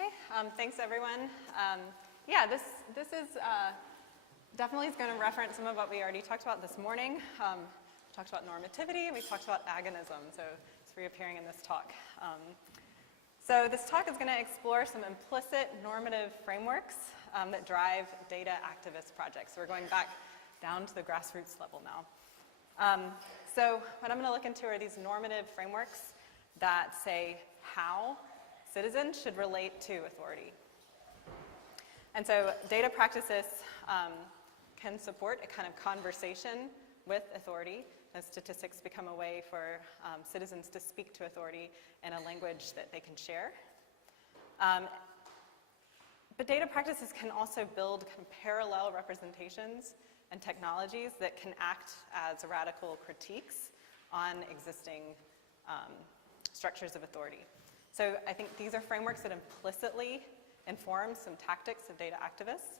Okay, thanks everyone. Yeah, this is definitely is going to reference some of what we already talked about this morning. We talked about normativity, and we talked about agonism, so it's reappearing in this talk. So this talk is going to explore some implicit normative frameworks that drive data activist projects. So we're going back down to the grassroots level now. So what I'm going to look into are these normative frameworks that say how citizens should relate to authority. And so data practices can support a kind of conversation with authority, as statistics become a way for citizens to speak to authority in a language that they can share. But data practices can also build kind of parallel representations and technologies that can act as radical critiques on existing structures of authority. So I think these are frameworks that implicitly inform some tactics of data activists.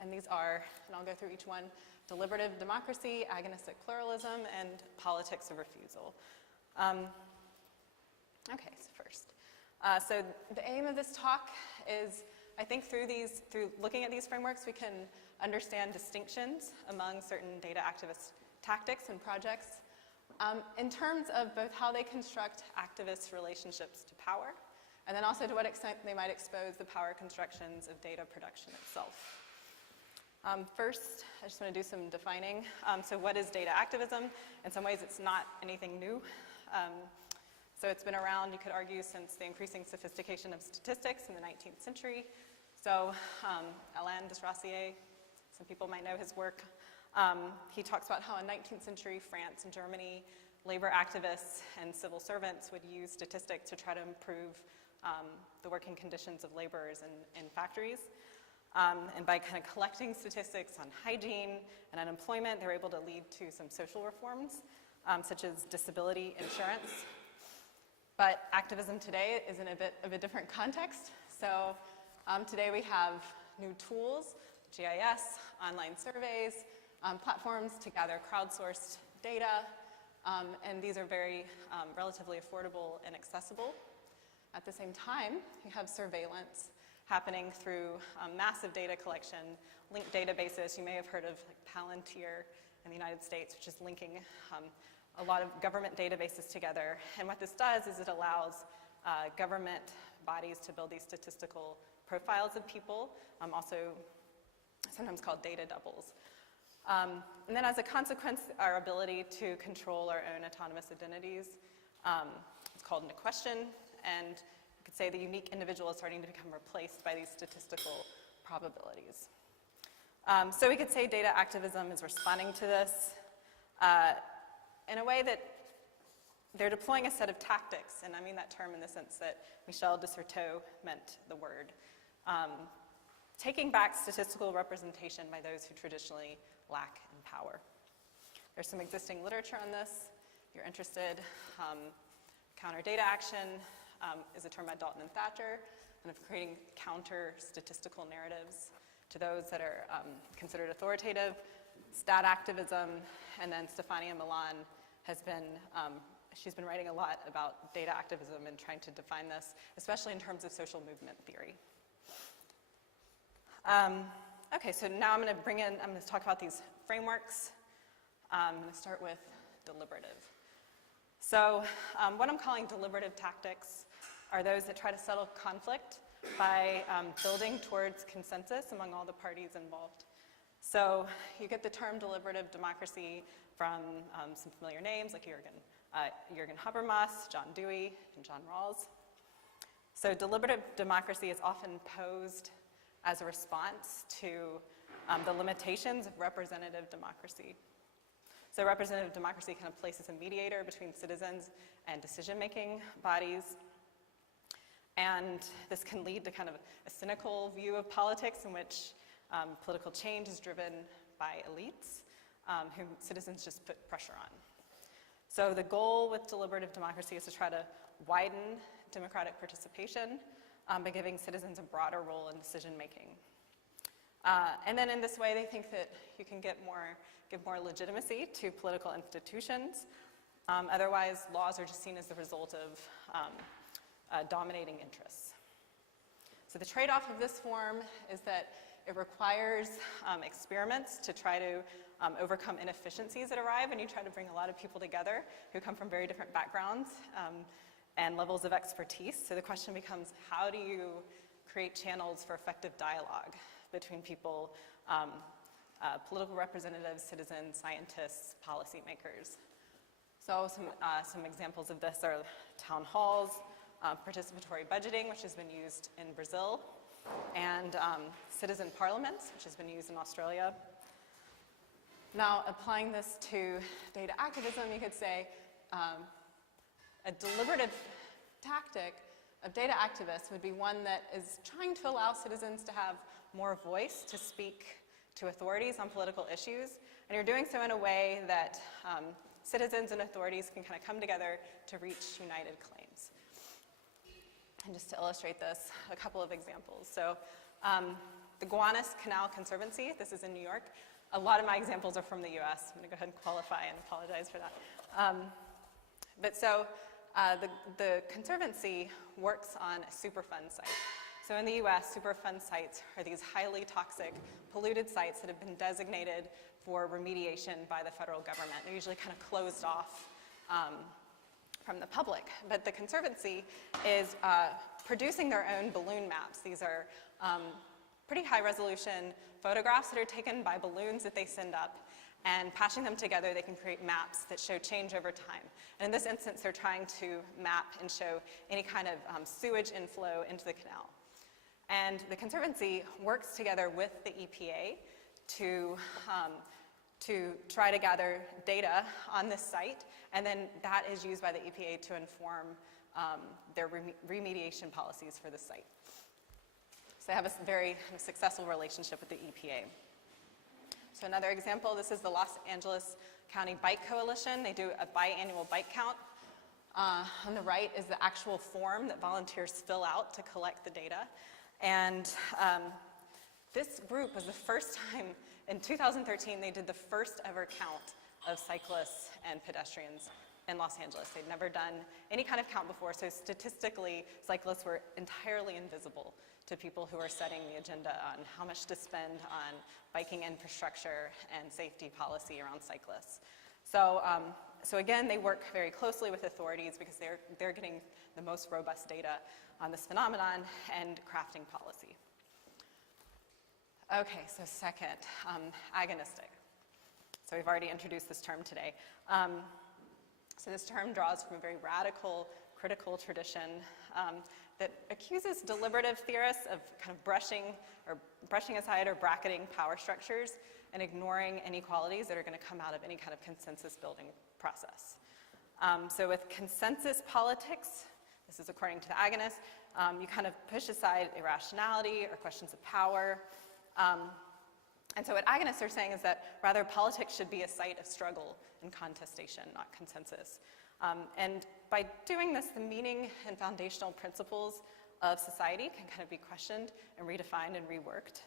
And these are, and I'll go through each one, deliberative democracy, agonistic pluralism, and politics of refusal. Okay, so first. So the aim of this talk is, I think through looking at these frameworks, we can understand distinctions among certain data activist tactics and projects in terms of both how they construct activist relationships to power, and then also to what extent they might expose the power constructions of data production itself. First, I just want to do some defining. So what is data activism? In some ways, it's not anything new. So it's been around, you could argue, since the increasing sophistication of statistics in the 19th century. So Alain Desrosiers, some people might know his work. He talks about how in 19th century France and Germany, labor activists and civil servants would use statistics to try to improve the working conditions of laborers in factories. And by kind of collecting statistics on hygiene and unemployment, they were able to lead to some social reforms, such as disability insurance. But activism today is in a bit of a different context. So today we have new tools, GIS, online surveys, platforms to gather crowdsourced data, and these are very relatively affordable and accessible. At the same time, you have surveillance happening through massive data collection, linked databases. You may have heard of like Palantir in the United States, which is linking a lot of government databases together. And what this does is it allows government bodies to build these statistical profiles of people, also sometimes called data doubles. And then as a consequence, our ability to control our own autonomous identities is called into question, and you could say the unique individual is starting to become replaced by these statistical probabilities. So we could say data activism is responding to this in a way that they're deploying a set of tactics, and I mean that term in the sense that Michel de Certeau meant the word. Taking back statistical representation by those who traditionally lack in power. There's some existing literature on this. If you're interested, counter data action is a term by Dalton and Thatcher, and of creating counter statistical narratives to those that are considered authoritative. Stat activism, and then Stefania Milan has been, she's been writing a lot about data activism and trying to define this, especially in terms of social movement theory. Okay, so now I'm going to talk about these frameworks. I'm going to start with deliberative. So what I'm calling deliberative tactics are those that try to settle conflict by building towards consensus among all the parties involved. So you get the term deliberative democracy from some familiar names like Jürgen Habermas, John Dewey, and John Rawls. So deliberative democracy is often posed as a response to the limitations of representative democracy. So representative democracy kind of places a mediator between citizens and decision-making bodies. And this can lead to kind of a cynical view of politics in which political change is driven by elites whom citizens just put pressure on. So the goal with deliberative democracy is to try to widen democratic participation by giving citizens a broader role in decision-making. And then in this way, they think that you can give more legitimacy to political institutions. Otherwise, laws are just seen as the result of dominating interests. So the trade-off of this form is that it requires experiments to try to overcome inefficiencies that arrive when you try to bring a lot of people together who come from very different backgrounds and levels of expertise. So the question becomes, how do you create channels for effective dialogue between people, political representatives, citizens, scientists, policymakers? So some examples of this are town halls, participatory budgeting, which has been used in Brazil, and citizen parliaments, which has been used in Australia. Now, applying this to data activism, you could say a deliberative tactic of data activists would be one that is trying to allow citizens to have more voice to speak to authorities on political issues, and you're doing so in a way that citizens and authorities can kind of come together to reach united claims. And just to illustrate this, a couple of examples. So the Gowanus Canal Conservancy, this is in New York. A lot of my examples are from the US. I'm going to go ahead and qualify and apologize for that. The Conservancy works on a Superfund site. So in the US, Superfund sites are these highly toxic, polluted sites that have been designated for remediation by the federal government. They're usually kind of closed off from the public. But the Conservancy is producing their own balloon maps. These are pretty high resolution photographs that are taken by balloons that they send up, and patching them together, they can create maps that show change over time. And in this instance, they're trying to map and show any kind of sewage inflow into the canal. And the Conservancy works together with the EPA to try to gather data on this site, and then that is used by the EPA to inform their remediation policies for the site. So they have a very successful relationship with the EPA. So another example, this is the Los Angeles County Bike Coalition. They do a biannual bike count. On the right is the actual form that volunteers fill out to collect the data. And this group was the first time, in 2013, they did the first ever count of cyclists and pedestrians in Los Angeles. They'd never done any kind of count before, so statistically, cyclists were entirely invisible to people who are setting the agenda on how much to spend on biking infrastructure and safety policy around cyclists. So again, they work very closely with authorities because they're getting the most robust data on this phenomenon and crafting policy. Okay, so second, agonistic. So we've already introduced this term today. So this term draws from a very radical, critical tradition that accuses deliberative theorists of kind of brushing aside or bracketing power structures and ignoring inequalities that are going to come out of any kind of consensus building process. So with consensus politics, this is according to the agonists, you kind of push aside irrationality or questions of power. And so what agonists are saying is that rather politics should be a site of struggle and contestation, not consensus. And by doing this, the meaning and foundational principles of society can kind of be questioned and redefined and reworked.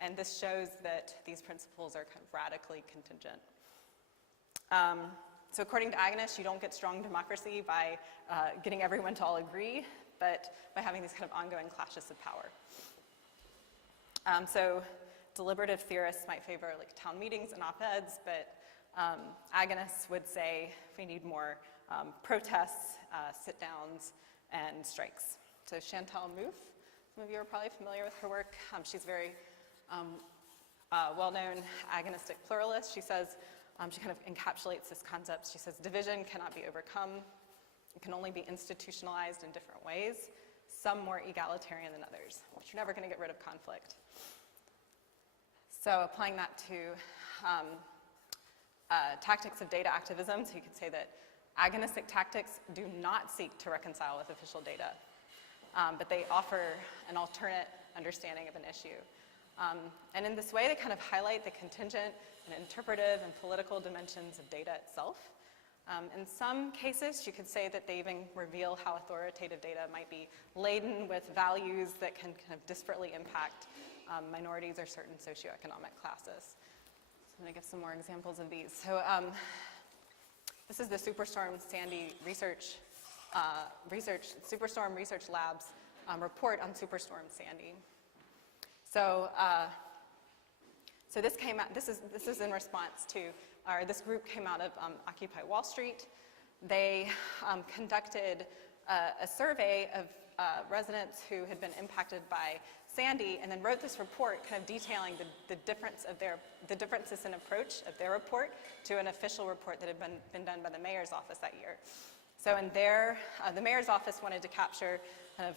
And this shows that these principles are kind of radically contingent. So according to agonists, you don't get strong democracy by getting everyone to all agree, but by having these kind of ongoing clashes of power. So deliberative theorists might favor like town meetings and op-eds, but agonists would say we need more protests, sit-downs, and strikes. So Chantal Mouffe, some of you are probably familiar with her work. She's very well-known agonistic pluralist. She says, she kind of encapsulates this concept. She says, division cannot be overcome. It can only be institutionalized in different ways, some more egalitarian than others, but you're never going to get rid of conflict. So applying that to tactics of data activism, so you could say that agonistic tactics do not seek to reconcile with official data, but they offer an alternate understanding of an issue. And in this way, they kind of highlight the contingent and interpretive and political dimensions of data itself. In some cases, you could say that they even reveal how authoritative data might be laden with values that can kind of disparately impact minorities or certain socioeconomic classes. So I'm going to give some more examples of these. So this is the Superstorm Sandy Superstorm Research Labs report on Superstorm Sandy. So, so this came out, this is in response to, or this group came out of Occupy Wall Street. They conducted a survey of residents who had been impacted by Sandy, and then wrote this report kind of detailing the differences in approach of their report to an official report that had been done by the mayor's office that year. So in their, the mayor's office wanted to capture kind of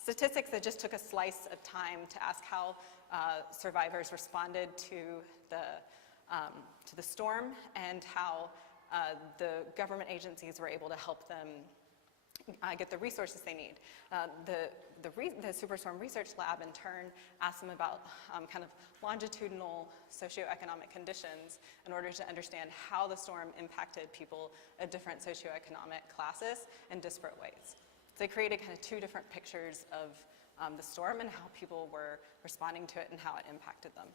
statistics that just took a slice of time to ask how survivors responded to the storm and how the government agencies were able to help them get the resources they need. The Superstorm Research Lab, in turn, asked them about kind of longitudinal socioeconomic conditions in order to understand how the storm impacted people of different socioeconomic classes in disparate ways. So they created kind of two different pictures of the storm and how people were responding to it and how it impacted them.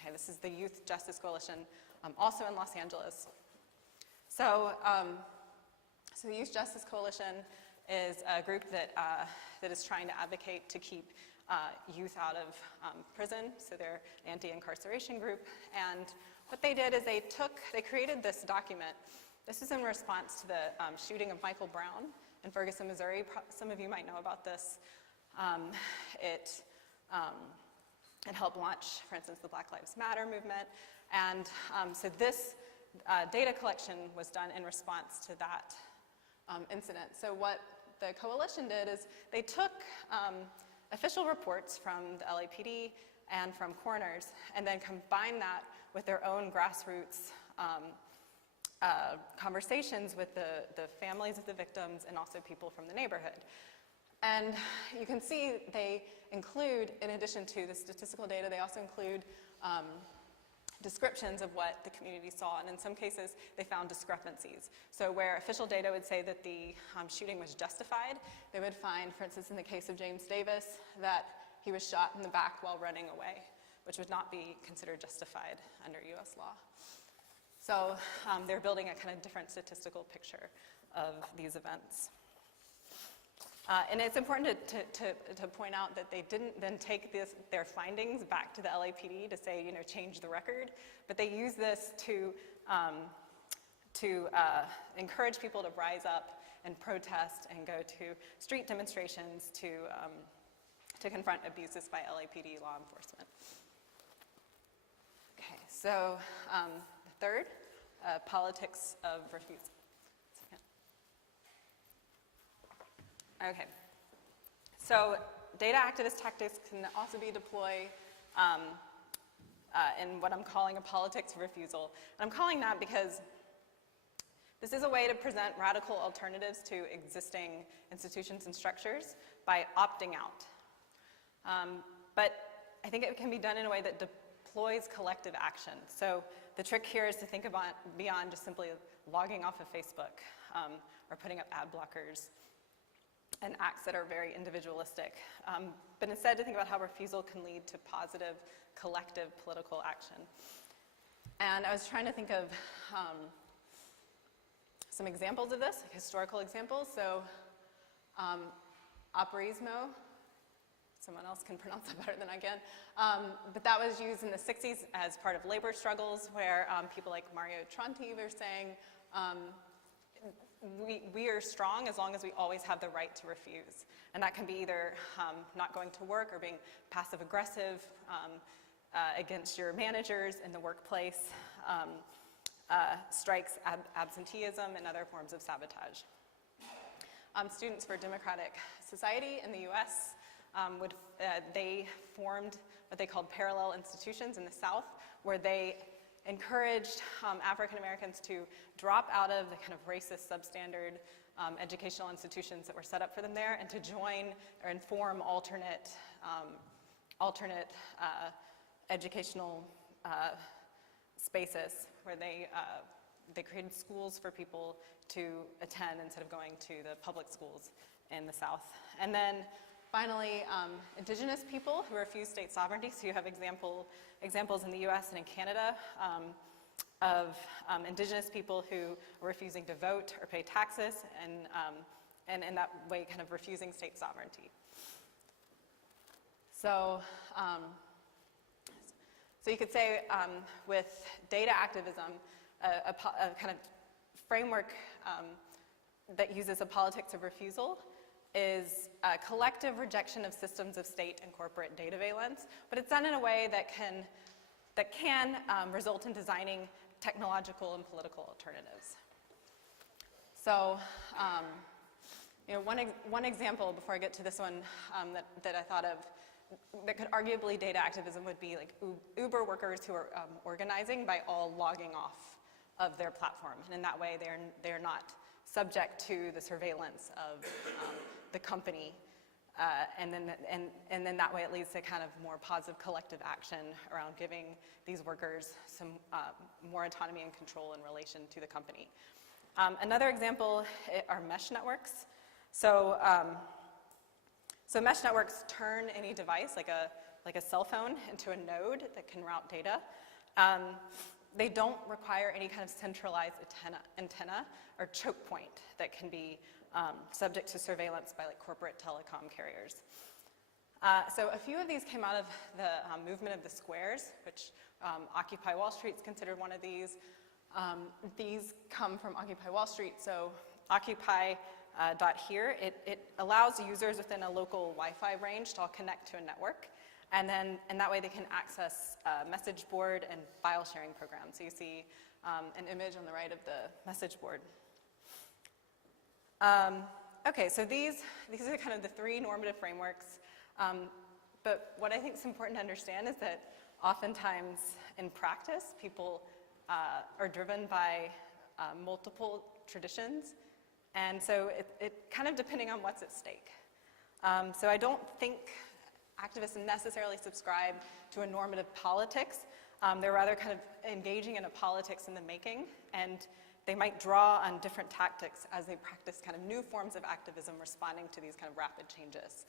Okay, this is the Youth Justice Coalition, also in Los Angeles. So, so the Youth Justice Coalition is a group that, that is trying to advocate to keep youth out of prison. So they're an anti-incarceration group. And what they did is they created this document. This is in response to the shooting of Michael Brown in Ferguson, Missouri. Some of you might know about this. It helped launch, for instance, the Black Lives Matter movement. And so this data collection was done in response to that incident. So what the coalition did is they took official reports from the LAPD and from coroners and then combined that with their own grassroots conversations with the families of the victims and also people from the neighborhood. And you can see they include, in addition to the statistical data, they also include descriptions of what the community saw, and in some cases they found discrepancies. So where official data would say that the shooting was justified, they would find, for instance, in the case of James Davis, that he was shot in the back while running away, which would not be considered justified under US law. So they're building a kind of different statistical picture of these events. And it's important to point out that they didn't then take their findings back to the LAPD to say, change the record, but they used this to encourage people to rise up and protest and go to street demonstrations to confront abuses by LAPD law enforcement. Okay, so the third, politics of refusal. Okay, so data activist tactics can also be deployed in what I'm calling a politics of refusal. And I'm calling that because this is a way to present radical alternatives to existing institutions and structures by opting out. But I think it can be done in a way that deploys collective action. So the trick here is to think about beyond just simply logging off of Facebook or putting up ad blockers and acts that are very individualistic, but instead to think about how refusal can lead to positive, collective political action. And I was trying to think of some examples of this, like historical examples. So Aperismo, someone else can pronounce that better than I can, but that was used in the 60s as part of labor struggles where people like Mario Tronti were saying, we are strong as long as we always have the right to refuse. And that can be either not going to work or being passive aggressive against your managers in the workplace, strikes, absenteeism, and other forms of sabotage. Students for Democratic Society in the US, they formed what they called parallel institutions in the South, where they encouraged African Americans to drop out of the kind of racist substandard educational institutions that were set up for them there and to join or inform alternate educational spaces where they created schools for people to attend instead of going to the public schools in the South. And then finally, indigenous people who refuse state sovereignty. So you have examples in the US and in Canada of indigenous people who are refusing to vote or pay taxes and in that way kind of refusing state sovereignty. So, so you could say with data activism, a kind of framework that uses a politics of refusal is a collective rejection of systems of state and corporate data valence, but it's done in a way that can result in designing technological and political alternatives. So, one example before I get to this one that I thought of that could arguably data activism would be like Uber workers who are organizing by all logging off of their platform, and in that way they're not subject to the surveillance of the company, and then that way it leads to kind of more positive collective action around giving these workers some more autonomy and control in relation to the company. Another example are mesh networks. So mesh networks turn any device, like a cell phone, into a node that can route data. They don't require any kind of centralized antenna or choke point that can be subject to surveillance by like corporate telecom carriers. So a few of these came out of the movement of the squares, which Occupy Wall Street is considered one of these. These come from Occupy Wall Street. So Occupy.here, it allows users within a local Wi-Fi range to all connect to a network. And that way they can access message board and file sharing programs. So you see an image on the right of the message board. Okay, so these are kind of the three normative frameworks. But what I think is important to understand is that oftentimes in practice, people are driven by multiple traditions. And so it kind of depending on what's at stake. So I don't think activists necessarily subscribe to a normative politics. They're rather kind of engaging in a politics in the making, and they might draw on different tactics as they practice kind of new forms of activism responding to these kind of rapid changes.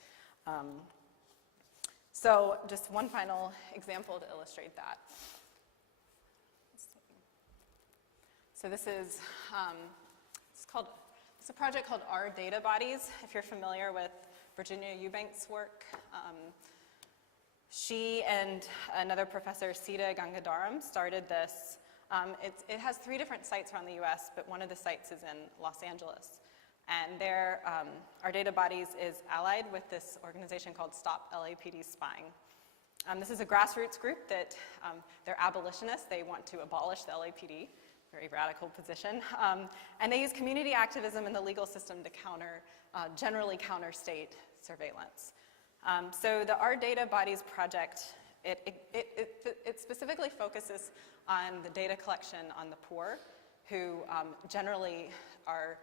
So just one final example to illustrate that. So this is it's a project called Our Data Bodies, if you're familiar with Virginia Eubank's work. She and another professor, Sita Gangadharam, started this. It has 3 different sites around the US, but one of the sites is in Los Angeles. And Our Data Bodies is allied with this organization called Stop LAPD Spying. This is a grassroots group that they're abolitionists. They want to abolish the LAPD. Very radical position. And they use community activism in the legal system to generally counter state surveillance. So the Our Data Bodies project, it specifically focuses on the data collection on the poor, who generally are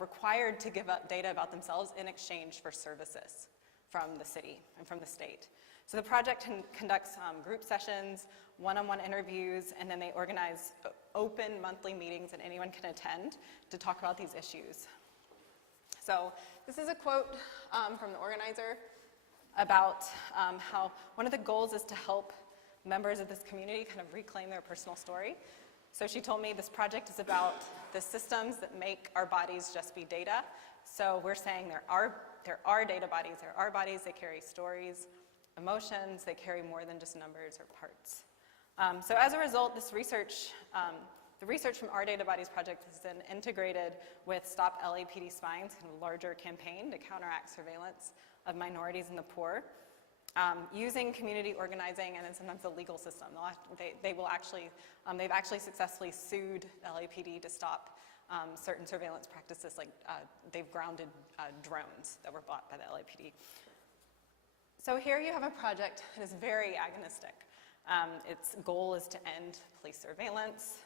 required to give up data about themselves in exchange for services from the city and from the state. So the project conducts group sessions, one-on-one interviews, and then they organize open monthly meetings that anyone can attend to talk about these issues. So this is a quote from the organizer about how one of the goals is to help members of this community kind of reclaim their personal story. So she told me this project is about the systems that make our bodies just be data. So we're saying there are data bodies, there are bodies, they carry stories, emotions, they carry more than just numbers or parts. So as a result, this research, the research from Our Data Bodies project has been integrated with Stop LAPD Spying's kind of larger campaign to counteract surveillance of minorities and the poor, using community organizing and then sometimes the legal system. They've actually successfully sued LAPD to stop certain surveillance practices, like they've grounded drones that were bought by the LAPD. So here you have a project that is very agonistic. Its goal is to end police surveillance.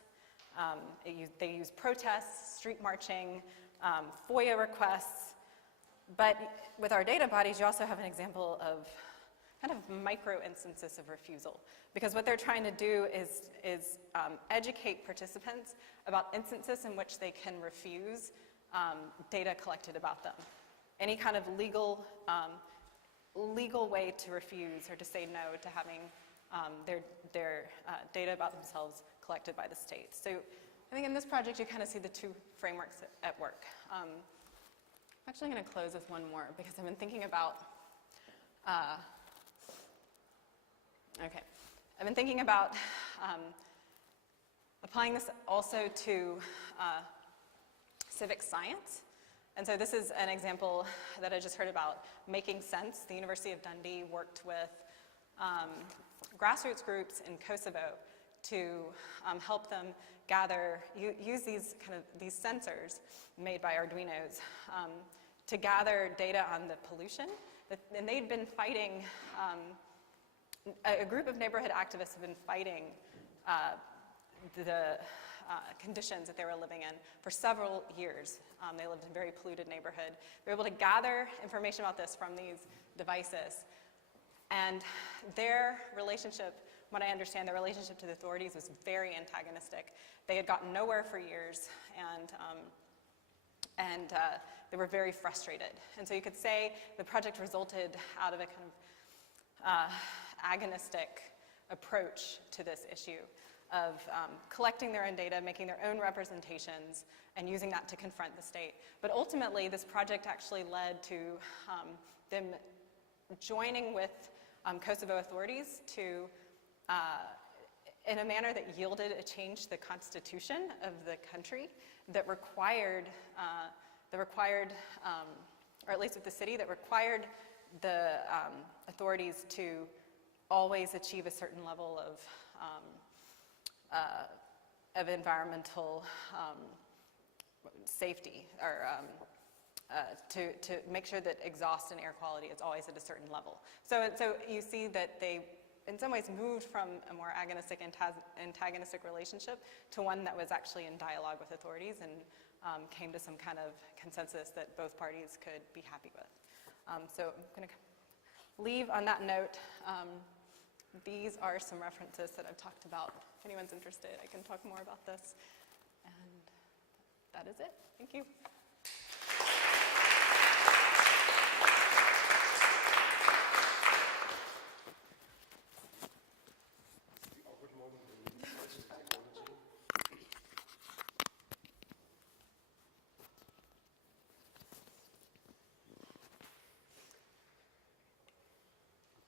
They use protests, street marching, FOIA requests. But with Our Data Bodies, you also have an example of kind of micro instances of refusal. Because what they're trying to do is educate participants about instances in which they can refuse data collected about them. Any kind of legal way to refuse or to say no to having their data about themselves collected by the state. So I think in this project you kind of see the 2 frameworks at work. actually going to close with one more because I've been thinking about, I've been thinking about applying this also to civic science. And so this is an example that I just heard about making sense. The University of Dundee worked with grassroots groups in Kosovo to help them use these sensors made by Arduinos to gather data on the pollution. And they'd been fighting, a group of neighborhood activists have been fighting the conditions that they were living in for several years. They lived in a very polluted neighborhood. They were able to gather information about this from these devices. And their relationship, what I understand, their relationship to the authorities was very antagonistic. They had gotten nowhere for years, and they were very frustrated. And so you could say the project resulted out of a kind of agonistic approach to this issue of collecting their own data, making their own representations, and using that to confront the state. But ultimately, this project actually led to them joining with Kosovo authorities to, in a manner that yielded a change to the constitution of the country that required, or at least with the city, that required the authorities to always achieve a certain level of environmental safety, or to make sure that exhaust and air quality is always at a certain level. So you see that they, in some ways, moved from a more agonistic, antagonistic relationship to one that was actually in dialogue with authorities and came to some kind of consensus that both parties could be happy with. So I'm going to leave on that note. These are some references that I've talked about. If anyone's interested, I can talk more about this. And that is it. Thank you.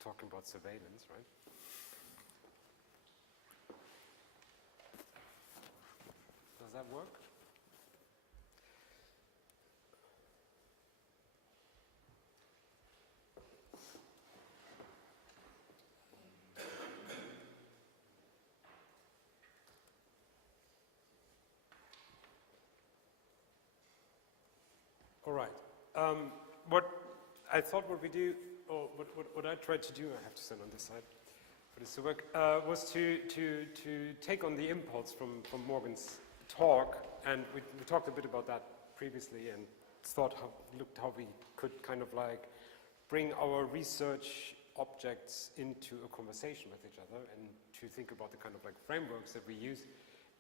Talking about surveillance, right? Does that work? All right. What I thought what we do, or what I tried to do, I have to stand on this side for this to work, was to take on the impulse from Morgan's talk, and we talked a bit about that previously, and looked how we could kind of like bring our research objects into a conversation with each other, and to think about the kind of like frameworks that we use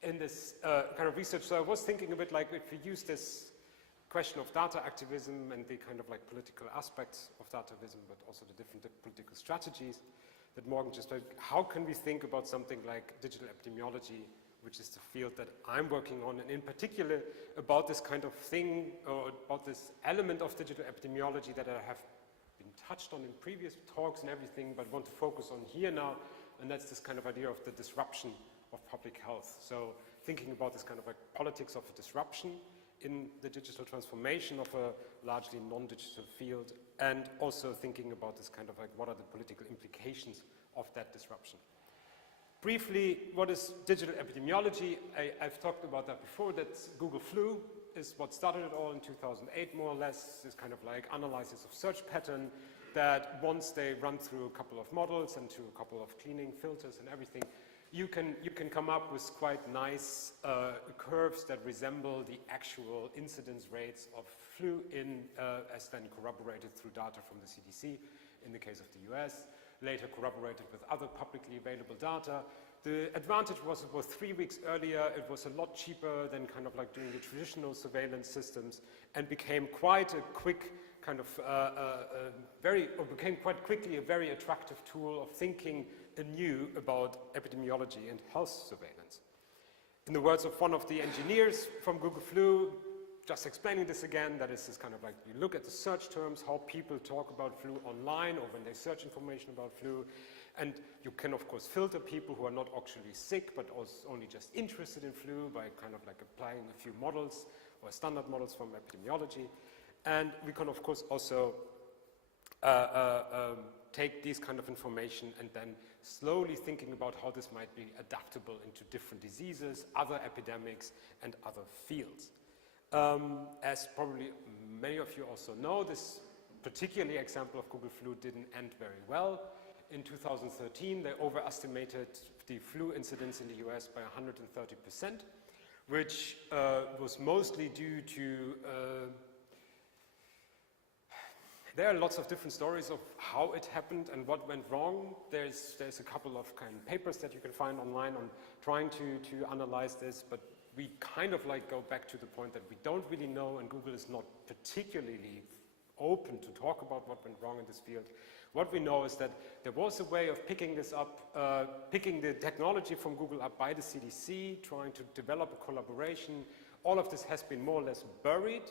in this kind of research. So I was thinking a bit like if we use this question of data activism and the kind of like political aspects of datavism, but also the different political strategies that Morgan just said, how can we think about something like digital epidemiology, which is the field that I'm working on, and in particular about this kind of thing, or about this element of digital epidemiology that I have been touched on in previous talks and everything, but want to focus on here now, and that's this kind of idea of the disruption of public health. So thinking about this kind of like politics of disruption in the digital transformation of a largely non-digital field, and also thinking about this kind of like what are the political implications of that disruption. Briefly, what is digital epidemiology? I've talked about that before. That's Google Flu is what started it all in 2008, more or less, this kind of like analysis of search pattern that once they run through a couple of models and through a couple of cleaning filters and everything, you can come up with quite nice curves that resemble the actual incidence rates of flu as then corroborated through data from the CDC in the case of the US, later corroborated with other publicly available data. The advantage was it was 3 weeks earlier, it was a lot cheaper than kind of like doing the traditional surveillance systems, and became quite a quick kind of became quite quickly a very attractive tool of thinking anew about epidemiology and health surveillance. In the words of one of the engineers from Google Flu, just explaining this again, that is this kind of like, you look at the search terms, how people talk about flu online or when they search information about flu. And you can, of course, filter people who are not actually sick, but also only just interested in flu by kind of like applying a few models or standard models from epidemiology. And we can, of course, also take these kind of information and then slowly thinking about how this might be adaptable into different diseases, other epidemics, and other fields. As probably many of you also know, this particular example of Google Flu didn't end very well. In 2013, they overestimated the flu incidence in the US by 130%, which was mostly due to there are lots of different stories of how it happened and what went wrong. There's a couple of kind of papers that you can find online on trying to analyze this, but we kind of like go back to the point that we don't really know, and Google is not particularly open to talk about what went wrong in this field. What we know is that there was a way of picking this up, picking the technology from Google up by the CDC, trying to develop a collaboration. All of this has been more or less buried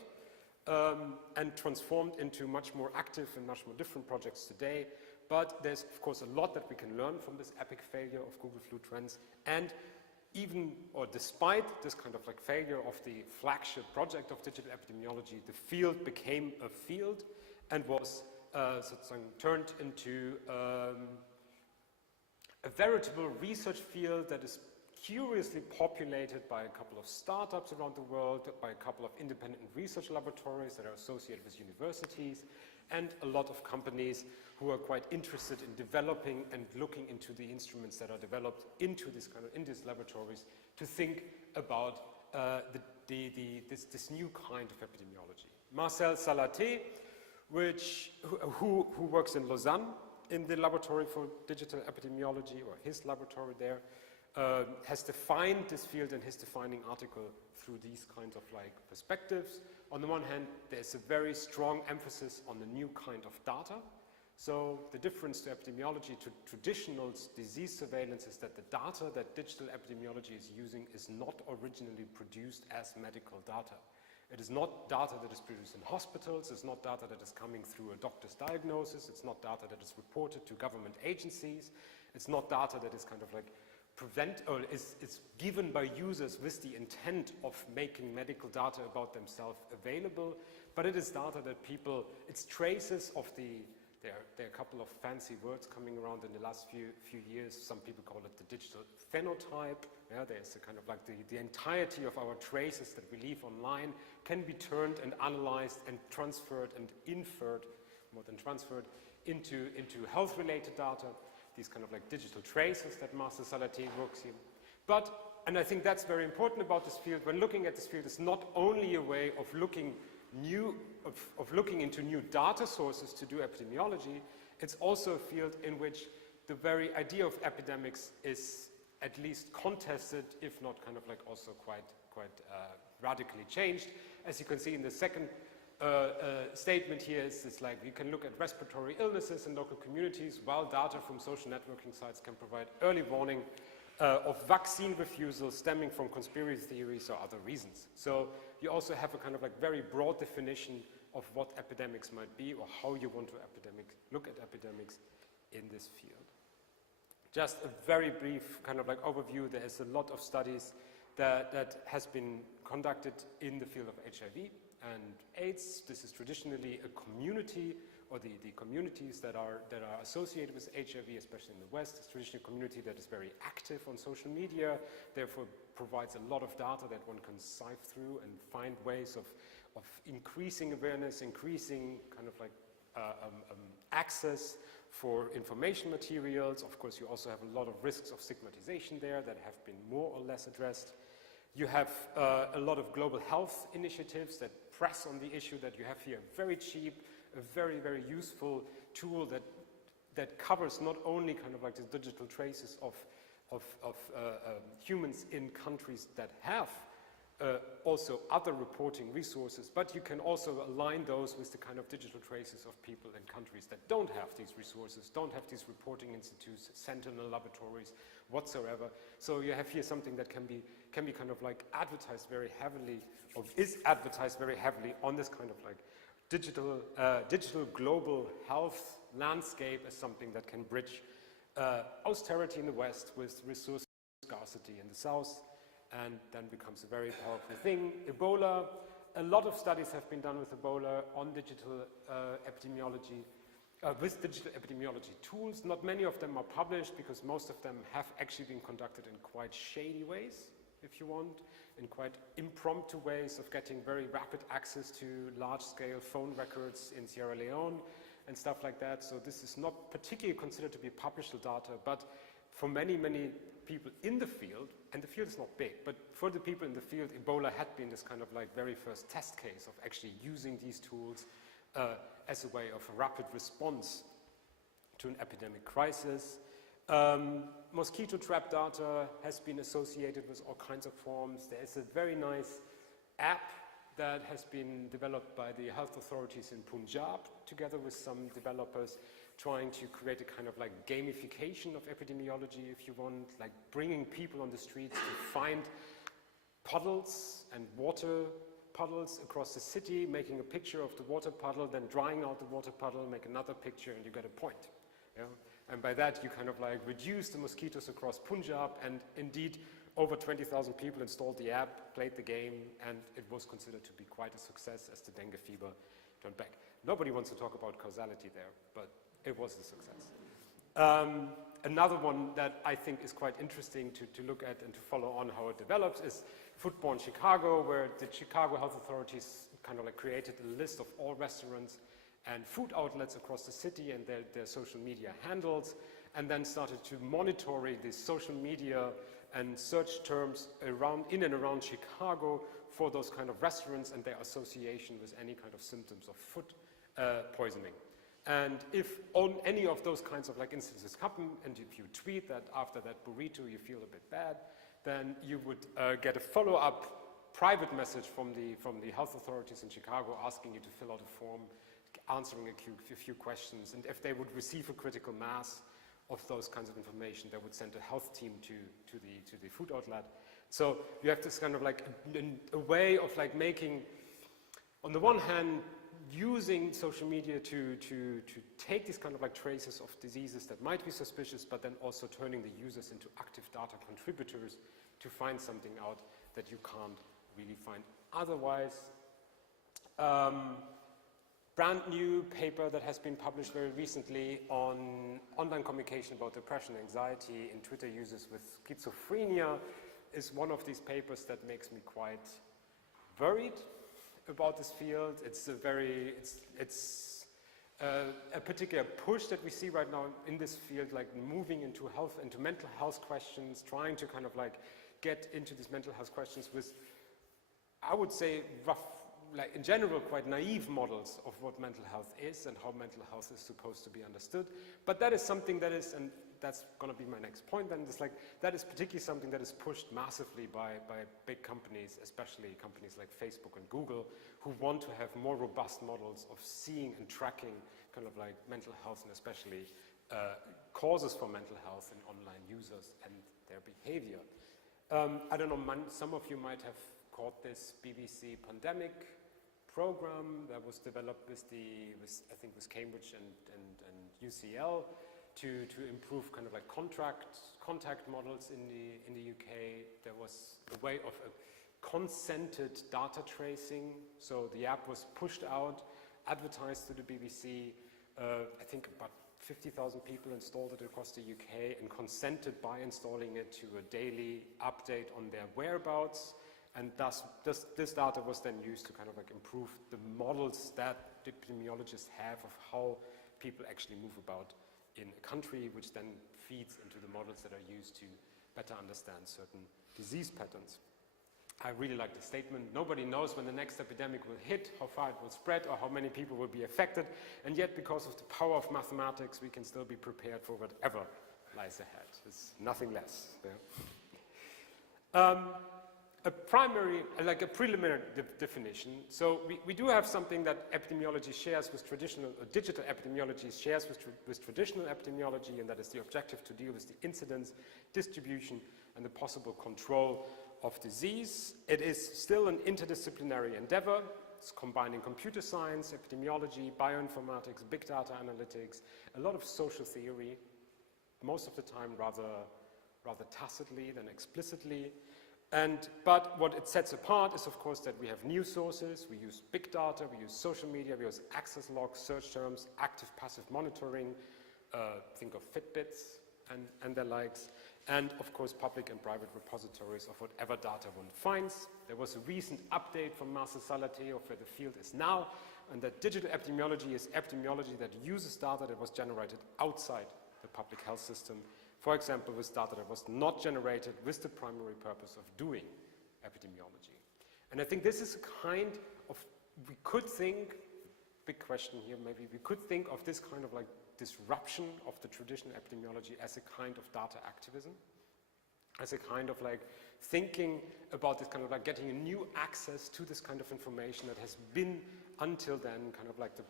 and transformed into much more active and much more different projects today. But there's, of course, a lot that we can learn from this epic failure of Google Flu Trends. And even, or despite this kind of like failure of the flagship project of digital epidemiology, the field became a field and was turned into a veritable research field that is curiously populated by a couple of startups around the world, by a couple of independent research laboratories that are associated with universities, and a lot of companies who are quite interested in developing and looking into the instruments that are developed into this kind of, in these laboratories to think about this new kind of epidemiology. Marcel Salaté, who works in Lausanne in the laboratory for digital epidemiology, or his laboratory there, has defined this field in his defining article through these kinds of like perspectives. On the one hand, there's a very strong emphasis on the new kind of data. So the difference to epidemiology, to traditional disease surveillance, is that the data that digital epidemiology is using is not originally produced as medical data. It is not data that is produced in hospitals, it's not data that is coming through a doctor's diagnosis, it's not data that is reported to government agencies, it's not data that is kind of like it's given by users with the intent of making medical data about themselves available, but it is data that people, it's traces of there are a couple of fancy words coming around in the last few years. Some people call it the digital phenotype. Yeah, there's a kind of like the entirety of our traces that we leave online can be turned and analyzed and transferred and inferred, more than transferred, into health-related data. These kind of like digital traces that Marcel Salaté works in. But, and I think that's very important about this field, when looking at this field, it's not only a way of looking into new data sources to do epidemiology, it's also a field in which the very idea of epidemics is at least contested, if not kind of like also quite radically changed. As you can see in the second statement here is this, like, you can look at respiratory illnesses in local communities, while data from social networking sites can provide early warning of vaccine refusal stemming from conspiracy theories or other reasons. So you also have a kind of like very broad definition of what epidemics might be, or how you want to look at epidemics in this field. Just a very brief kind of like overview. There is a lot of studies that has been conducted in the field of HIV and AIDS. This is traditionally a community, or the communities that are associated with HIV, especially in the West, is traditionally a community that is very active on social media, therefore provides a lot of data that one can sift through and find ways of increasing awareness, increasing kind of like access for information materials. Of course, you also have a lot of risks of stigmatization there that have been more or less addressed. You have a lot of global health initiatives that press on the issue that you have here very cheap, a very, very useful tool that covers not only kind of like the digital traces of humans in countries that have also other reporting resources, but you can also align those with the kind of digital traces of people in countries that don't have these resources, don't have these reporting institutes, sentinel laboratories, whatsoever. So you have here something that can be can be kind of like advertised very heavily, or is advertised very heavily on this kind of like digital global health landscape as something that can bridge austerity in the West with resource scarcity in the South, and then becomes a very powerful thing. Ebola, a lot of studies have been done with Ebola on digital epidemiology, with digital epidemiology tools. Not many of them are published because most of them have actually been conducted in quite shady ways, if you want, in quite impromptu ways of getting very rapid access to large-scale phone records in Sierra Leone and stuff like that. So this is not particularly considered to be published data, but for many, many people in the field, and the field is not big, but for the people in the field, Ebola had been this kind of like very first test case of actually using these tools as a way of a rapid response to an epidemic crisis. Mosquito trap data has been associated with all kinds of forms. There is a very nice app that has been developed by the health authorities in Punjab, together with some developers, trying to create a kind of like gamification of epidemiology, if you want, like bringing people on the streets to find puddles and water puddles across the city, making a picture of the water puddle, then drying out the water puddle, make another picture, and you get a point. Yeah? And by that, you kind of like reduce the mosquitoes across Punjab, and indeed, over 20,000 people installed the app, played the game, and it was considered to be quite a success as the dengue fever turned back. Nobody wants to talk about causality there, but it was a success. Another one that I think is quite interesting to look at and to follow on how it develops is Foodborne Chicago, where the Chicago health authorities kind of like created a list of all restaurants and food outlets across the city and their social media handles, and then started to monitor the social media and search terms in and around Chicago for those kind of restaurants and their association with any kind of symptoms of food poisoning. And if on any of those kinds of like instances happen, and if you tweet that after that burrito you feel a bit bad, then you would get a follow-up private message from the health authorities in Chicago asking you to fill out a form, answering a few questions, and if they would receive a critical mass of those kinds of information, they would send a health team to the food outlet. So you have this kind of like a way of like making, on the one hand, using social media to take these kind of like traces of diseases that might be suspicious, but then also turning the users into active data contributors to find something out that you can't really find otherwise. Brand new paper that has been published very recently on online communication about depression and anxiety in Twitter users with schizophrenia is one of these papers that makes me quite worried about this field. It's a particular push that we see right now in this field, like moving into mental health questions, trying to kind of like get into these mental health questions with, I would say, like in general, quite naive models of what mental health is and how mental health is supposed to be understood. But that is something that is, and that's going to be my next point then, it's like, that is particularly something that is pushed massively by big companies, especially companies like Facebook and Google, who want to have more robust models of seeing and tracking kind of like mental health and especially causes for mental health in online users and their behavior. I don't know, some of you might have caught this BBC pandemic program that was developed with Cambridge and UCL to improve kind of like contact models in the UK. There was a way of a consented data tracing. So the app was pushed out, advertised to the BBC. I think about 50,000 people installed it across the UK and consented by installing it to a daily update on their whereabouts. And thus, this data was then used to kind of like improve the models that epidemiologists have of how people actually move about in a country, which then feeds into the models that are used to better understand certain disease patterns. I really like the statement, nobody knows when the next epidemic will hit, how far it will spread, or how many people will be affected, and yet because of the power of mathematics, we can still be prepared for whatever lies ahead. There's nothing less. Yeah. A preliminary definition. So we do have something that epidemiology shares with digital epidemiology shares with traditional epidemiology, and that is the objective to deal with the incidence, distribution, and the possible control disease. It is still an interdisciplinary endeavor. It's combining computer science, epidemiology, bioinformatics, big data analytics, a lot of social theory, most of the time rather tacitly than explicitly. But what it sets apart is, of course, that we have news sources, we use big data, we use social media, we use access logs, search terms, active passive monitoring, think of Fitbits and their likes, and of course public and private repositories of whatever data one finds. There was a recent update from Marcel Salaté of where the field is now, and that digital epidemiology is epidemiology that uses data that was generated outside the public health system. For example, with data that was not generated with the primary purpose of doing epidemiology. And I think this is a kind of, we could think, big question here maybe, we could think of this kind of like disruption of the traditional epidemiology as a kind of data activism, as a kind of like thinking about this kind of like getting a new access to this kind of information that has been until then kind of like the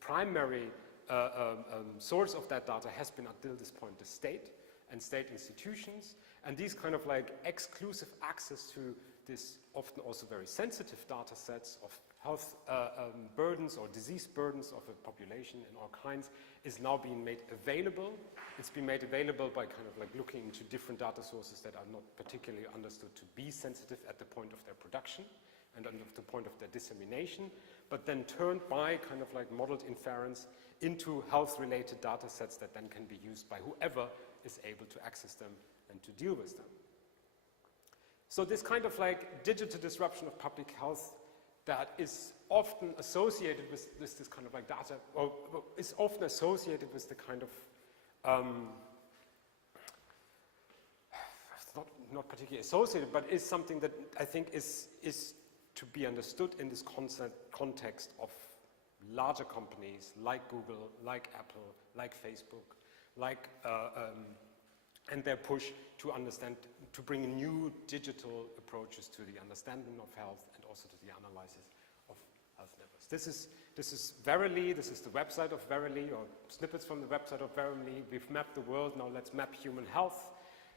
primary source of that data has been until this point the state and state institutions, and these kind of like exclusive access to this often also very sensitive data sets of health burdens or disease burdens of a population in all kinds is now being made available. It's been made available by kind of like looking into different data sources that are not particularly understood to be sensitive at the point of their production and at the point of their dissemination, but then turned by kind of like modeled inference into health-related data sets that then can be used by whoever is able to access them and to deal with them. So this kind of like digital disruption of public health that is often associated with this kind of like data, or is often associated with the kind of, not particularly associated, but is something that I think is to be understood in this context of larger companies like Google, like Apple, like Facebook, like, and their push to understand, to bring new digital approaches to the understanding of health and also to the analysis of health levels. This is Verily, this is the website of Verily, or snippets from the website of Verily. We've mapped the world, now let's map human health.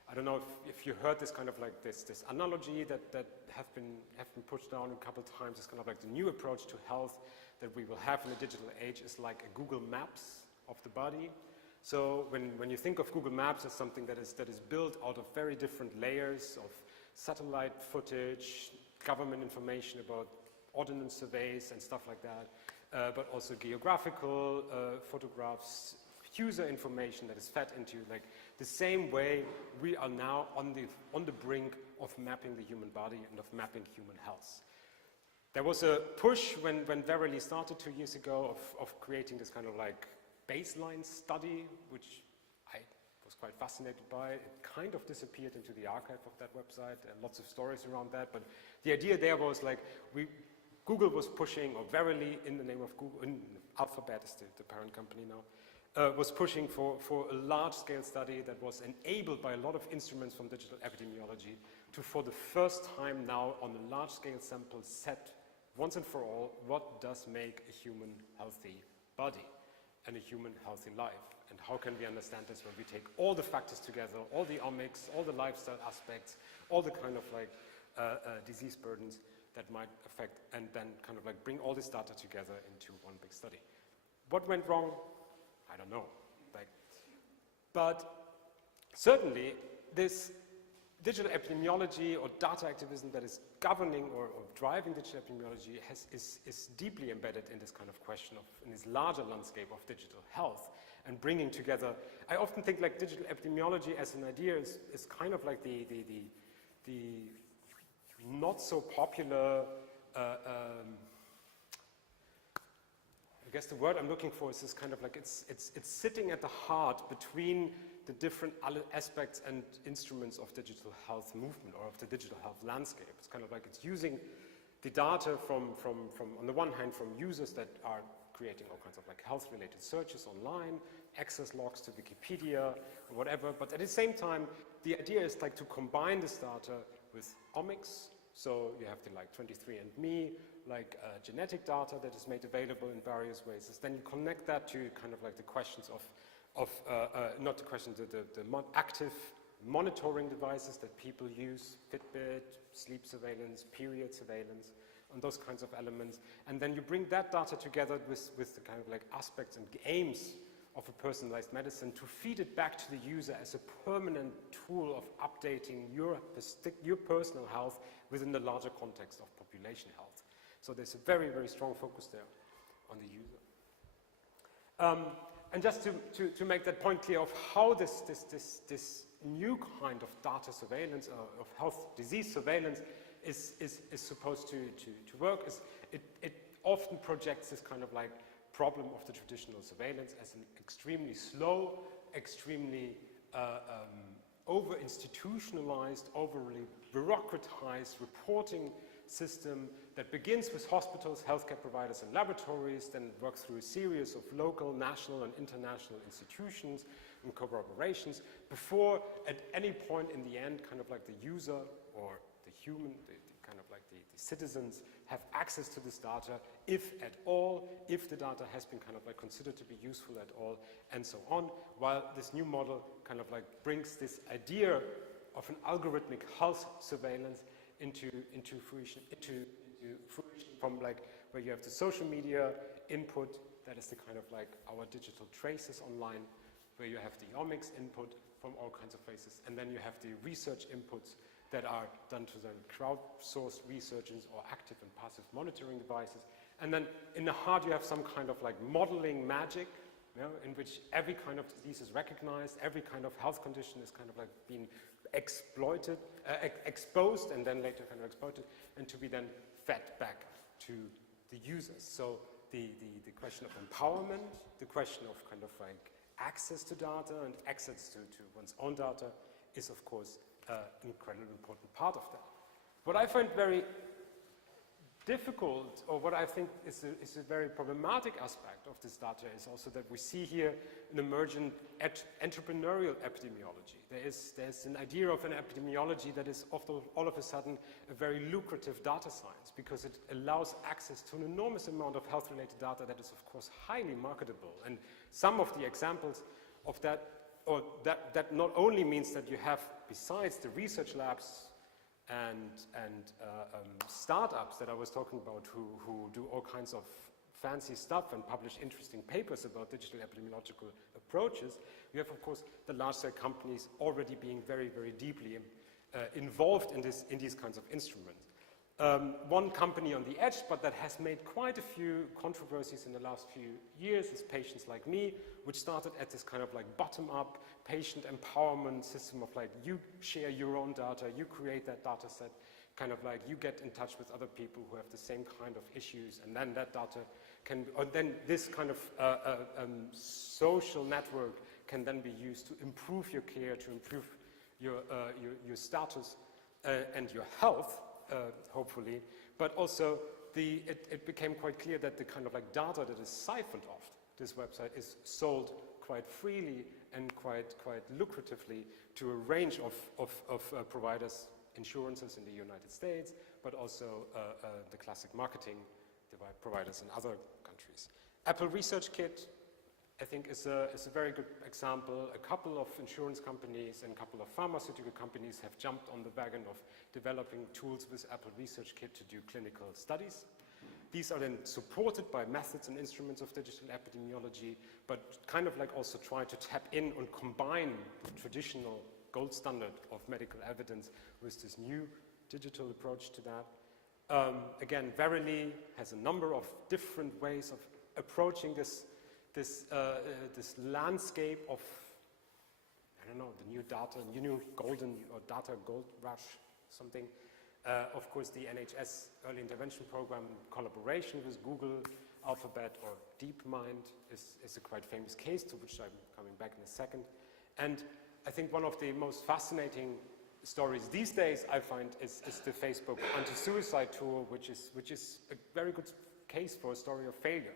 I don't know if you heard this kind of like this analogy that have been pushed down a couple of times. It's kind of like the new approach to health that we will have in the digital age is like a Google Maps of the body. So when you think of Google Maps as something that is built out of very different layers of satellite footage, government information about ordnance surveys and stuff like that, but also geographical photographs, user information that is fed into like the same way we are now on the brink of mapping the human body and of mapping human health. There was a push when Verily started 2 years ago of creating this kind of like baseline study, which I was quite fascinated by. It kind of disappeared into the archive of that website, and lots of stories around that, but the idea there was like Google was pushing, or Verily in the name of Google, in Alphabet is the parent company now, was pushing for a large-scale study that was enabled by a lot of instruments from digital epidemiology to, for the first time now on a large-scale sample, set once and for all what does make a human healthy body and a human healthy life, and how can we understand this when we take all the factors together, all the omics, all the lifestyle aspects, all the kind of like disease burdens that might affect, and then kind of like bring all this data together into one big study. What went wrong? I don't know. But certainly this digital epidemiology or data activism that is governing or driving digital epidemiology is deeply embedded in this kind of question of, in this larger landscape of digital health and bringing together. I often think like digital epidemiology as an idea is kind of like the not so popular, I guess the word I'm looking for is this kind of like, it's sitting at the heart between the different aspects and instruments of digital health movement or of the digital health landscape. It's kind of like it's using the data from on the one hand, from users that are creating all kinds of like health-related searches online, access logs to Wikipedia, or whatever. But at the same time, the idea is like to combine this data with omics. So you have the like 23andMe, like genetic data that is made available in various ways. Then you connect that to kind of like the questions of not the questions, the active monitoring devices that people use, Fitbit, sleep surveillance, period surveillance, and those kinds of elements. And then you bring that data together with the kind of like aspects and aims of a personalized medicine to feed it back to the user as a permanent tool of updating your personal health within the larger context of population health. So there's a very, very strong focus there on the user. And just to make that point clear of how this new kind of data surveillance, of health disease surveillance is supposed to work, is it often projects this kind of like problem of the traditional surveillance as an extremely slow, extremely over-institutionalized, overly bureaucratized reporting system that begins with hospitals, healthcare providers, and laboratories, then works through a series of local, national, and international institutions and corporations before, at any point in the end, kind of like the user or the human, kind of like the citizens have access to this data, if at all, if the data has been kind of like considered to be useful at all, and so on, while this new model kind of like brings this idea of an algorithmic health surveillance into fruition from like where you have the social media input, that is the kind of like our digital traces online, where you have the omics input from all kinds of places, and then you have the research inputs that are done to the crowdsourced researchers or active and passive monitoring devices. And then in the heart you have some kind of like modeling magic, you know, in which every kind of disease is recognized, every kind of health condition is kind of like being exploited, exposed, and then later kind of exploited, and to be then fed back to the users. So the question of empowerment, the question of kind of like access to data and access to one's own data is of course an incredibly important part of that. What I find very difficult, or what I think is a very problematic aspect of this data, is also that we see here an emergent entrepreneurial epidemiology. There's an idea of an epidemiology that is all of a sudden a very lucrative data science, because it allows access to an enormous amount of health-related data that is of course highly marketable. And some of the examples of that, or that not only means that you have, besides the research labs and startups that I was talking about, who do all kinds of fancy stuff and publish interesting papers about digital epidemiological approaches, you have, of course, the large-scale companies already being very, very deeply involved in these kinds of instruments. One company on the edge, but that has made quite a few controversies in the last few years, is Patients Like Me, which started at this kind of like bottom-up patient empowerment system of like, you share your own data, you create that data set, kind of like you get in touch with other people who have the same kind of issues, and then that data can, or then this kind of social network can then be used to improve your care, to improve your status and your health, hopefully, but also it became quite clear that the kind of like data that is siphoned off this website is sold quite freely and quite lucratively to a range of providers, insurances in the United States, but also the classic marketing providers in other countries. Apple Research Kit, I think, is a very good example. A couple of insurance companies and a couple of pharmaceutical companies have jumped on the wagon of developing tools with Apple Research Kit to do clinical studies. These are then supported by methods and instruments of digital epidemiology, but kind of like also try to tap in and combine the traditional gold standard of medical evidence with this new digital approach to that. Again, Verily has a number of different ways of approaching this landscape of, I don't know, the new data, new golden or data gold rush, something. Of course, the NHS Early Intervention Program in collaboration with Google, Alphabet, or DeepMind is a quite famous case, to which I'm coming back in a second. And I think one of the most fascinating stories these days, I find, is the Facebook anti-suicide tool, which is a very good case for a story of failure.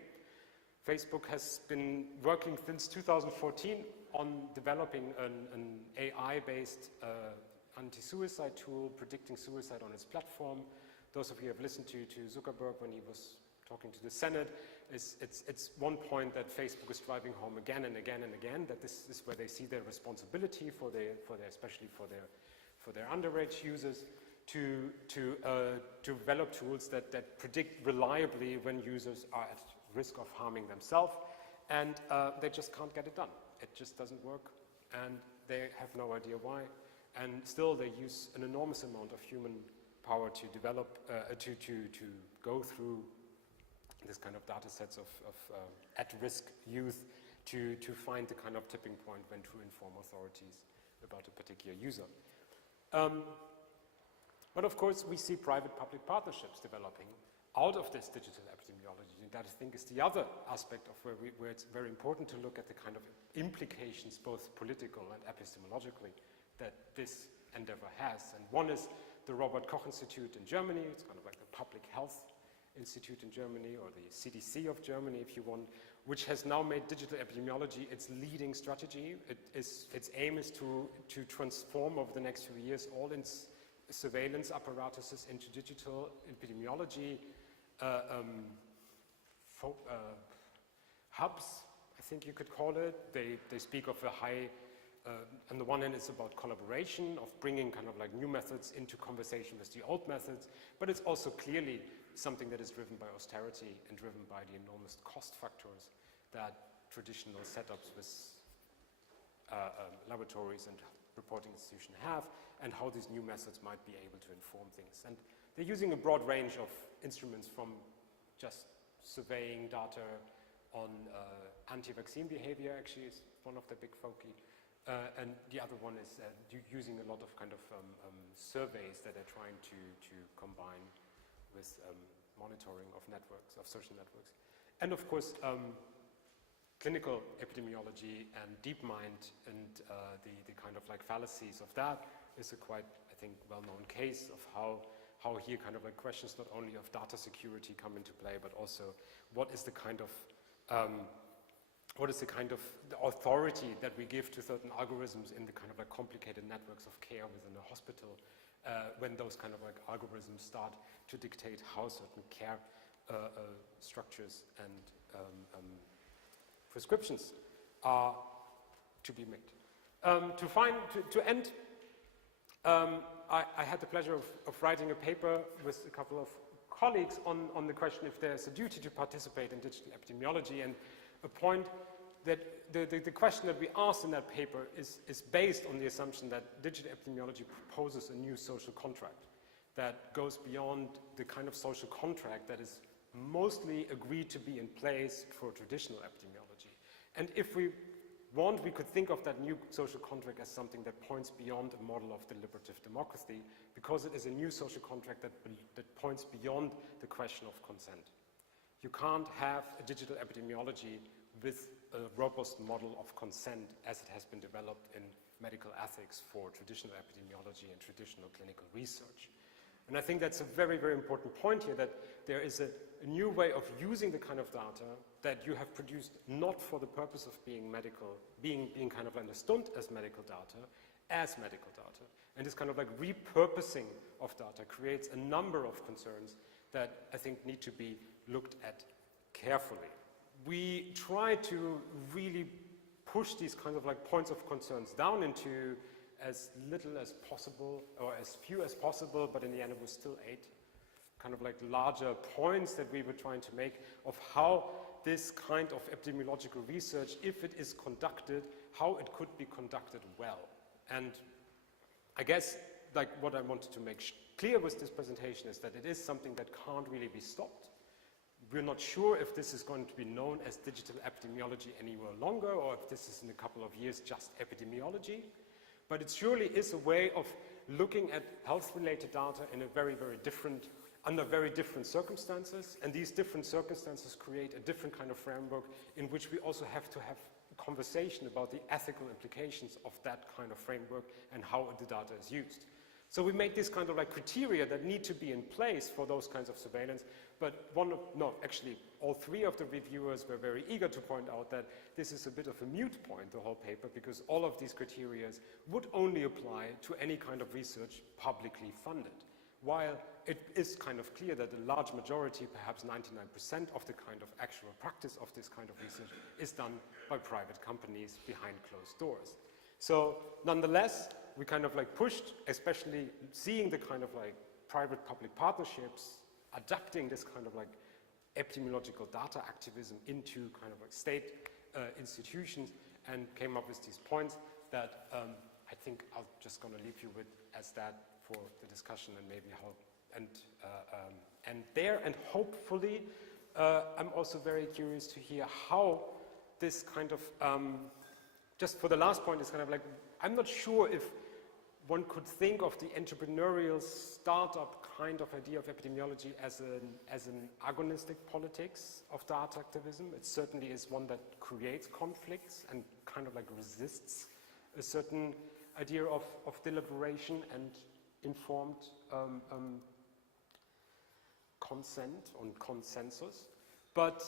Facebook has been working since 2014 on developing an AI-based anti-suicide tool, predicting suicide on its platform. Those of you who have listened to Zuckerberg when he was talking to the Senate, it's one point that Facebook is driving home again and again and again, that this is where they see their responsibility for their especially for their underage users, to develop tools that predict reliably when users are at risk of harming themselves, and they just can't get it done. It just doesn't work, and they have no idea why. And still, they use an enormous amount of human power to develop, to go through this kind of data sets of at-risk youth to find the kind of tipping point when to inform authorities about a particular user. But of course, we see private-public partnerships developing out of this digital epidemiology, and that I think is the other aspect of where it's very important to look at the kind of implications, both political and epistemologically, that this endeavor has. And one is the Robert Koch Institute in Germany. It's kind of like the Public Health Institute in Germany, or the CDC of Germany, if you want, which has now made digital epidemiology its leading strategy. Its aim is to transform over the next few years all its surveillance apparatuses into digital epidemiology hubs, I think you could call it. They speak of a high, on the one hand, it's about collaboration, of bringing kind of like new methods into conversation with the old methods, but it's also clearly something that is driven by austerity and driven by the enormous cost factors that traditional setups with laboratories and reporting institutions have, and how these new methods might be able to inform things. And they're using a broad range of instruments, from just surveying data on anti-vaccine behavior, actually is one of the big foci, and the other one is using a lot of kind of surveys that are trying to combine with monitoring of networks, of social networks. And of course, clinical epidemiology and DeepMind and the kind of like fallacies of that is a quite, I think, well-known case of how here kind of like questions not only of data security come into play, but also what is the kind of the authority that we give to certain algorithms in the kind of like complicated networks of care within a hospital, when those kind of like algorithms start to dictate how certain care structures and prescriptions are to be made. To end, I had the pleasure of writing a paper with a couple of colleagues on the question if there's a duty to participate in digital epidemiology, and a point that the question that we asked in that paper is based on the assumption that digital epidemiology proposes a new social contract that goes beyond the kind of social contract that is mostly agreed to be in place for traditional epidemiology. And if we want, we could think of that new social contract as something that points beyond a model of deliberative democracy, because it is a new social contract that points beyond the question of consent. You can't have a digital epidemiology with a robust model of consent as it has been developed in medical ethics for traditional epidemiology and traditional clinical research. And I think that's a very, very important point here, that there is a new way of using the kind of data that you have produced not for the purpose of being medical, being kind of understood as medical data, as medical data. And this kind of like repurposing of data creates a number of concerns that I think need to be looked at carefully. We try to really push these kind of like points of concerns down into as little as possible, or as few as possible, but in the end it was still 8 kind of like larger points that we were trying to make of how this kind of epidemiological research, if it is conducted, how it could be conducted well. And I guess like what I wanted to make clear with this presentation is that it is something that can't really be stopped. We're not sure if this is going to be known as digital epidemiology any longer, or if this is in a couple of years just epidemiology. But it surely is a way of looking at health-related data in a very, very different, under very different circumstances. And these different circumstances create a different kind of framework in which we also have to have a conversation about the ethical implications of that kind of framework and how the data is used. So we made this kind of like criteria that need to be in place for those kinds of surveillance, but actually all 3 of the reviewers were very eager to point out that this is a bit of a moot point, the whole paper, because all of these criteria would only apply to any kind of research publicly funded, while it is kind of clear that a large majority, perhaps 99% of the kind of actual practice of this kind of research is done by private companies behind closed doors. So nonetheless, we kind of like pushed, especially seeing the kind of like private-public partnerships, adapting this kind of like epidemiological data activism into kind of like state institutions, and came up with these points that I think I'm just going to leave you with as that for the discussion, and maybe how and there, and hopefully I'm also very curious to hear how this kind of just for the last point is kind of like, I'm not sure if one could think of the entrepreneurial startup kind of idea of epidemiology as an agonistic politics of data activism. It certainly is one that creates conflicts and kind of like resists a certain idea of deliberation and informed consent on consensus. But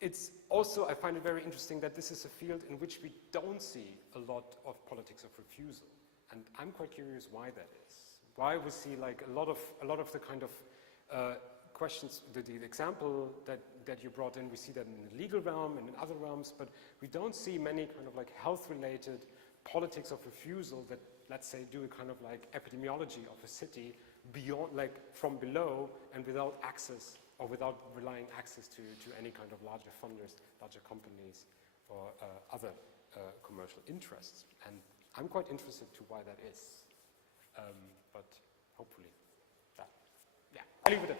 it's also, I find it very interesting that this is a field in which we don't see a lot of politics of refusal. And I'm quite curious why that is. Why we see like a lot of the kind of questions, the example that you brought in, we see that in the legal realm and in other realms, but we don't see many kind of like health-related politics of refusal that, let's say, do a kind of like epidemiology of a city beyond, like from below and without access or without relying access to any kind of larger funders, larger companies, or other commercial interests. And I'm quite interested to why that is. But hopefully, yeah, I'll leave it at that.